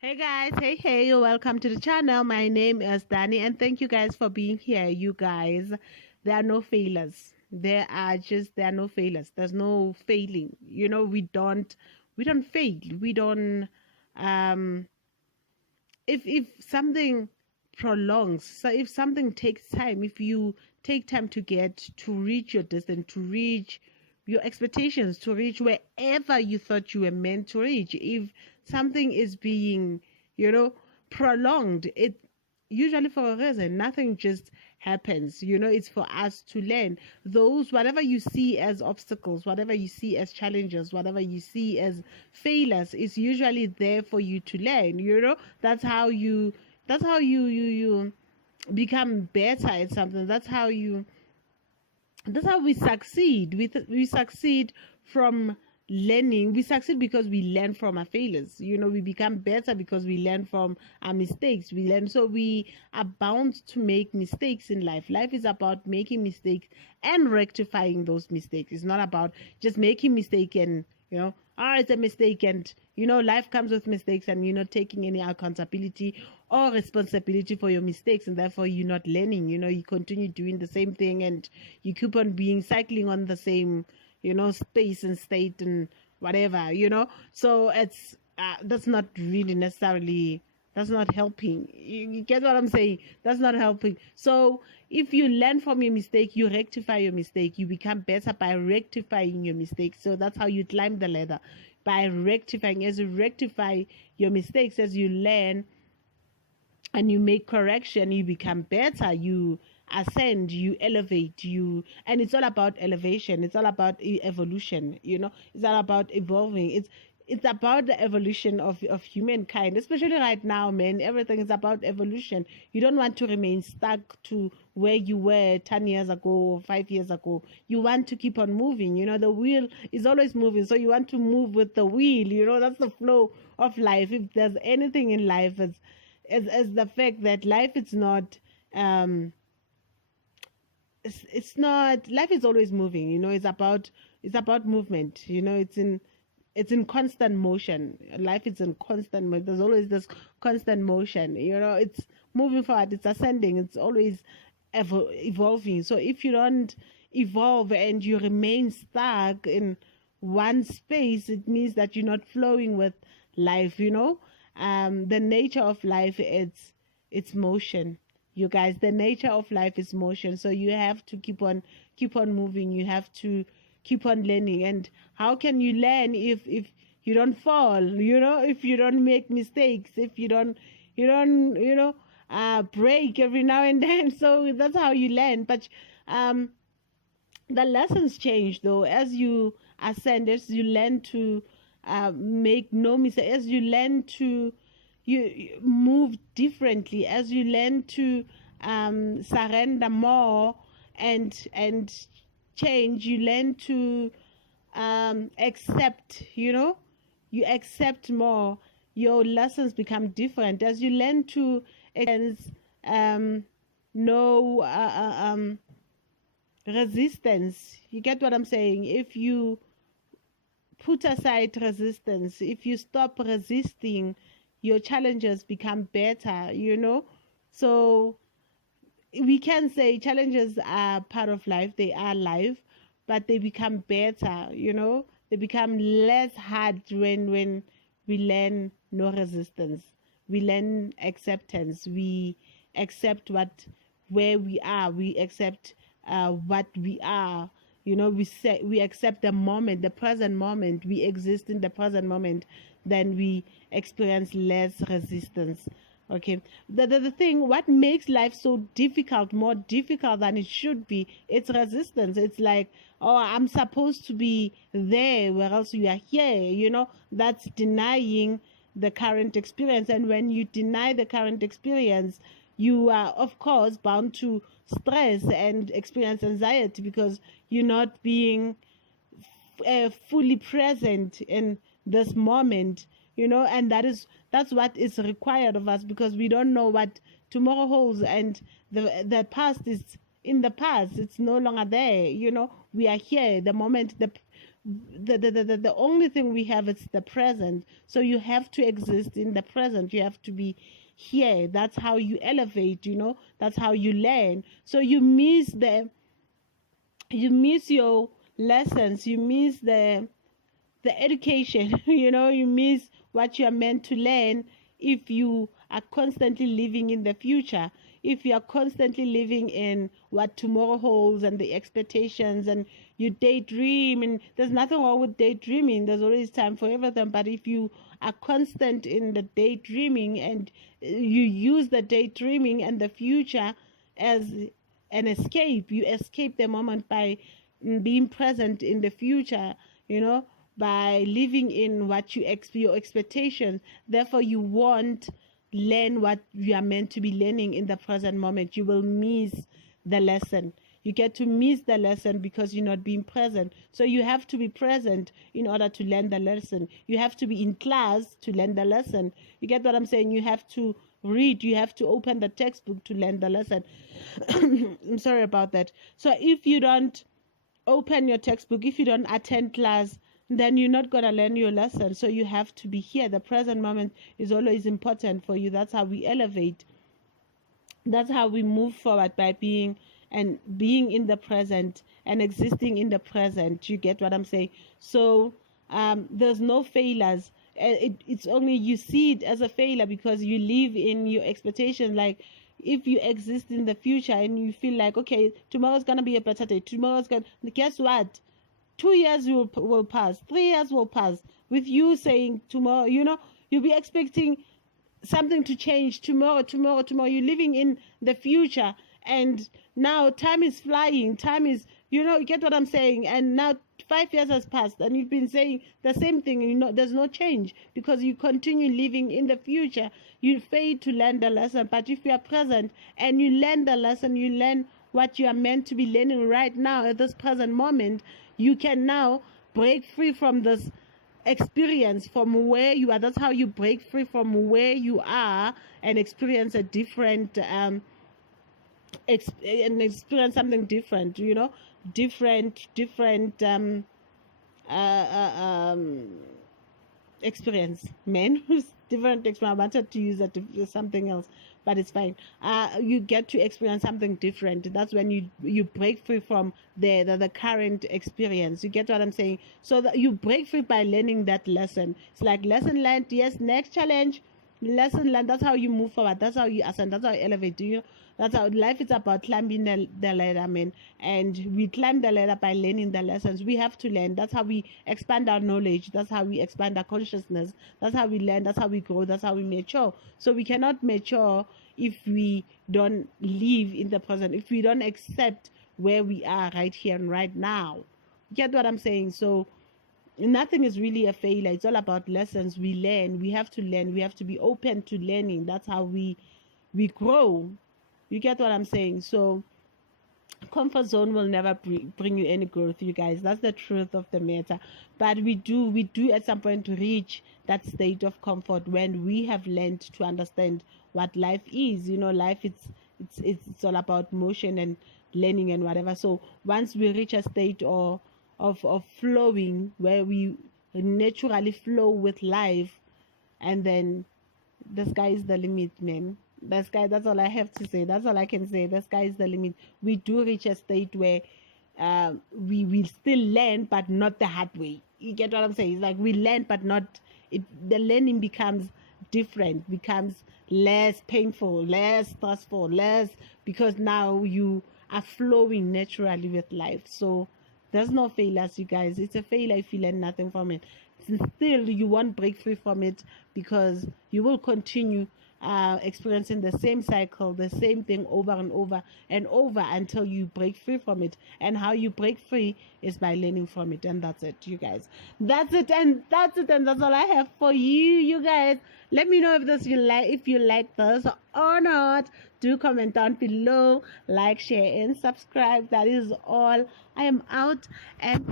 Hey guys, hey, welcome to the channel. My name is Danny, and thank you guys for being here. You guys, there are no failures. There are no failures. There's no failing. We don't fail. We don't um if something prolongs, so if something takes time, if you take time to reach your destiny, to reach your expectations, to reach wherever you thought you were meant to reach, if something is being prolonged, it usually for a reason. Nothing just happens. It's for us to learn. Those, whatever you see as obstacles, whatever you see as challenges, whatever you see as failures, is usually there for you to learn. That's how you become better at something. That's how we succeed. We succeed from learning. We succeed because we learn from our failures. We become better because we learn from our mistakes. We learn, so we are bound to make mistakes in life. Life is about making mistakes and rectifying those mistakes. It's not about just making mistake and it's a mistake, and life comes with mistakes, and you're not taking any accountability or responsibility for your mistakes, and therefore you're not learning. You continue doing the same thing, and you keep on being cycling on the same space and state and whatever. So it's that's not really necessarily, that's not helping. You get what I'm saying? That's not helping. So if you learn from your mistake, you rectify your mistake, you become better by rectifying your mistake. So that's how you climb the ladder, by rectifying. As you rectify your mistakes, as you learn and you make correction, you become better, you ascend, you elevate, and it's all about elevation. It's all about evolution. It's all about evolving. It's about the evolution of humankind, especially right now, man. Everything is about evolution. You don't want to remain stuck to where you were 10 years ago, 5 years ago. You want to keep on moving. The wheel is always moving, so you want to move with the wheel. That's the flow of life. If there's anything in life, as the fact that life is not it's not, life is always moving. It's about movement. It's in constant motion. Life is in constant motion. There's always this constant motion. It's moving forward, it's ascending, it's always evolving. So if you don't evolve and you remain stuck in one space, it means that you're not flowing with life. The nature of life, it's motion. You guys, the nature of life is motion. So you have to keep on moving. You have to keep on learning. And how can you learn if you don't fall? If you don't make mistakes, if you don't break every now and then. So that's how you learn. But the lessons change, though, as you ascend, as you learn to make no mistake, as you learn to you move differently, as you learn to surrender more and change. You learn to accept. You accept more. Your lessons become different as you learn to no resistance. You get what I'm saying? If you put aside resistance, if you stop resisting, your challenges become better. So we can say challenges are part of life, they are life, but they become better. They become less hard when we learn no resistance, we learn acceptance, we accept where we are, we accept what we are. We accept the moment, the present moment. We exist in the present moment. Then we experience less resistance. Okay. The thing, what makes life so difficult, more difficult than it should be, it's resistance. It's like, oh, I'm supposed to be there, where else you are here. That's denying the current experience. And when you deny the current experience, you are, of course, bound to stress and experience anxiety because you're not being fully present in this moment. And that's what is required of us, because we don't know what tomorrow holds, and the past is in the past. It's no longer there. We are here. The moment, the only thing we have is the present. So you have to exist in the present. You have to be here. That's how you elevate, that's how you learn. So you miss your lessons, you miss the education, you miss what you are meant to learn if you are constantly living in the future, if you are constantly living in what tomorrow holds and the expectations, and you daydream. And there's nothing wrong with daydreaming, there's always time for everything. But if you are constant in the daydreaming, and you use the daydreaming and the future as an escape, you escape the moment by being present in the future, by living in what your expectations. Therefore, you won't learn what you are meant to be learning in the present moment. You will miss the lesson. You get to miss the lesson because you're not being present. So you have to be present in order to learn the lesson. You have to be in class to learn the lesson. You get what I'm saying? You have to read. You have to open the textbook to learn the lesson. I'm sorry about that. So if you don't open your textbook, if you don't attend class, then you're not going to learn your lesson. So you have to be here. The present moment is always important for you. That's how we elevate. That's how we move forward, by being in the present and existing in the present. You get what I'm saying? So there's no failures. It's only, you see it as a failure because you live in your expectation. Like, if you exist in the future and you feel like, okay, tomorrow's going to be a better day, guess what? 2 years will pass, 3 years will pass with you saying tomorrow, you'll be expecting something to change tomorrow. You're living in the future, and now time is flying. Time is, you get what I'm saying? And now 5 years has passed and you've been saying the same thing. There's no change because you continue living in the future. You fail to learn the lesson. But if you are present and you learn the lesson, you learn what you are meant to be learning right now at this present moment, you can now break free from this experience, from where you are. That's how you break free from where you are and experience a different and experience something different, different experience, man. Different experience. I wanted to use something else, but it's fine. You get to experience something different. That's when you break free from the current experience. You get what I'm saying? So that you break free by learning that lesson. It's like lesson learned. Yes, next challenge, lesson learned. That's how you move forward. That's how you ascend. That's how you elevate. That's how life is about, climbing the ladder, man. And we climb the ladder by learning the lessons. We have to learn. That's how we expand our knowledge. That's how we expand our consciousness. That's how we learn. That's how we grow. That's how we mature. So we cannot mature if we don't live in the present, if we don't accept where we are right here and right now. Get what I'm saying? So nothing is really a failure. It's all about lessons. We learn. We have to learn. We have to be open to learning. That's how we grow. You get what I'm saying? So comfort zone will never bring you any growth, you guys. That's the truth of the matter. But we do at some point reach that state of comfort when we have learned to understand what life is. Life, it's all about motion and learning and whatever. So once we reach a state of flowing, where we naturally flow with life, and then the sky is the limit, man. The sky, that's all I have to say. That's all I can say. The sky is the limit. We do reach a state where we will still learn, but not the hard way. You get what I'm saying? It's like we learn, but not it. The learning becomes different, becomes less painful, less stressful, less, because now you are flowing naturally with life. So there's no failures, you guys. It's a failure if you learn nothing from it. Still, you won't break free from it because you will continue experiencing the same cycle, the same thing over and over and over until you break free from it. And how you break free is by learning from it. And that's it, you guys. That's it, and that's all I have for you guys. Let me know if you like this or not. Do comment down below, like, share, and subscribe. That is all. I am out, and